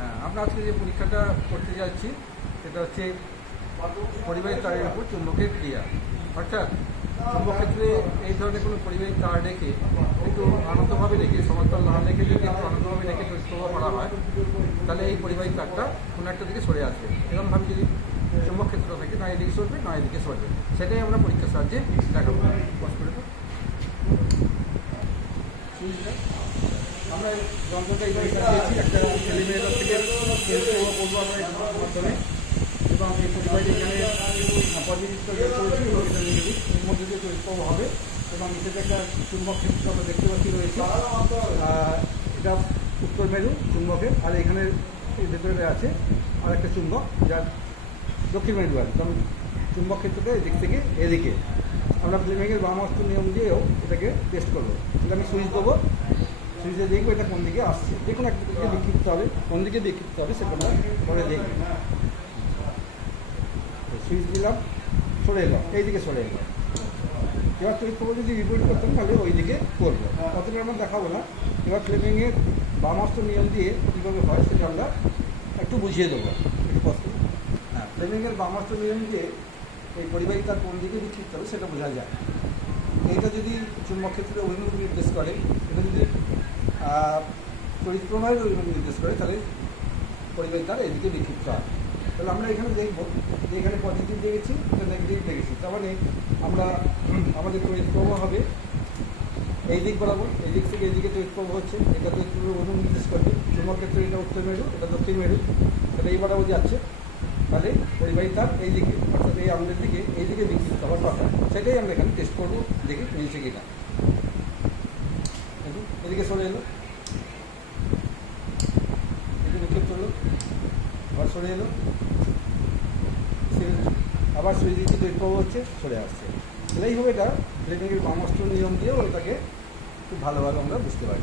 হ্যাঁ আমরা আজকে যে পরীক্ষাটা করতে যাচ্ছি, সেটা হচ্ছে পরিবাহী তারের উপর চুম্বকের ক্রিয়া। অর্থাৎ চুম্বক ক্ষেত্রে এই ধরনের কোনো পরিবাহী তার রেখে একটু আনন্দভাবে রেখে, সমতল না রেখে যদি একটু আনন্দভাবে রেখে প্রবাহ করা হয়, তাহলে এই পরিবাহী তারটা কোনো একটা দিকে সরে আসবে। এরকমভাবে যদি চুম্বক ক্ষেত্র থেকে, না এদিকে সরবে, না এদিকে সরবে। সেটাই আমরা পরীক্ষার সাহায্যে দেখাবো। একটা ছেলে মেয়েদের হবে। এবং এটাতে একটা চুম্বক ক্ষেত্র আমরা দেখতে পাচ্ছি রয়েছে। এটা উত্তর মেরু চুম্বকের। আর এখানে ভেতরে আছে আর একটা চুম্বক যার দক্ষিণ মেরু আছে কারণ চুম্বক ক্ষেত্রটা এদিক থেকে এদিকে। আমরা ফিল্মিংয়ের বামাস্ত নিয়ম দিয়েও এটাকে টেস্ট করব। এটা আমি সুইচ দেবো। সুইচে দেখব এটা কোন দিকে আসছে। যে কোনো একটা দিকে বিক্ষিপ্ত হবে। কোন দিকে বিক্ষিপ্ত হবে সেটা পরে দেখব। সুইচ দিলাম, সরে এলাম এই দিকে সরে এলাম এবার তড়িৎ প্রবাহ যদি রিপোর্ট করতাম তাহলে ওই দিকে করব। অতটা আমরা দেখাবো না। এবার ফ্লেমিংয়ের বামাস্ত নিয়ম দিয়ে কীভাবে হয় সেটা আমরা একটু বুঝিয়ে দেবো। একটু কষ্ট হ্যাঁ ফ্লেমিংয়ের বামাস্ত নিয়ম দিয়ে এই পরিবাহী তার কোন দিকে বিক্ষিপ্ত হবে সেটা বোঝা যায়। এইটা যদি চুম্বক ক্ষেত্রে অভিমুখ নির্দেশ করে, এটা যদি তড়িৎ প্রবাহের অভিমুখ নির্দেশ করে, তাহলে পরিবাহী তার এদিকে বিক্ষিপ্ত হয়। তাহলে আমরা এখানে দেখব যে এখানে পজিটিভ দেখেছি, এটা নেগেটিভ দেখেছি। তার মানে আমরা, আমাদের তড়িৎ প্রবাহ হবে এই দিক বরাবর, এই দিক থেকে এই দিকে তড়িৎ প্রবাহ হচ্ছে, এটা তড়িৎ প্রবাহ নির্দেশ করবে। চুম্বক ক্ষেত্রে এটা উত্তর মেরু, এটা দক্ষিণ মেরু, তাহলে এই বরাবর যাচ্ছে। তাহলে পরিবাহী তার এই দিকে অর্থাৎ এই আমাদের দিকে এই দিকে বিক্ষিপ্ত হওয়ার কথা। সেটাই আমরা এখানে টেস্ট করব, দেখি মিলছে কিনা। এদিকে সরে এলো। এদিকে বিক্ষিপ্ত হলো আবার সরে এলো। আবার সরে দিচ্ছি তৈরি হচ্ছে, সরে আসছে। এইভাবে এটা ফ্লেমিংয়ের বামস্ত্র নিয়ম দিয়েও এটাকে খুব ভালোভাবে আমরা বুঝতে পারি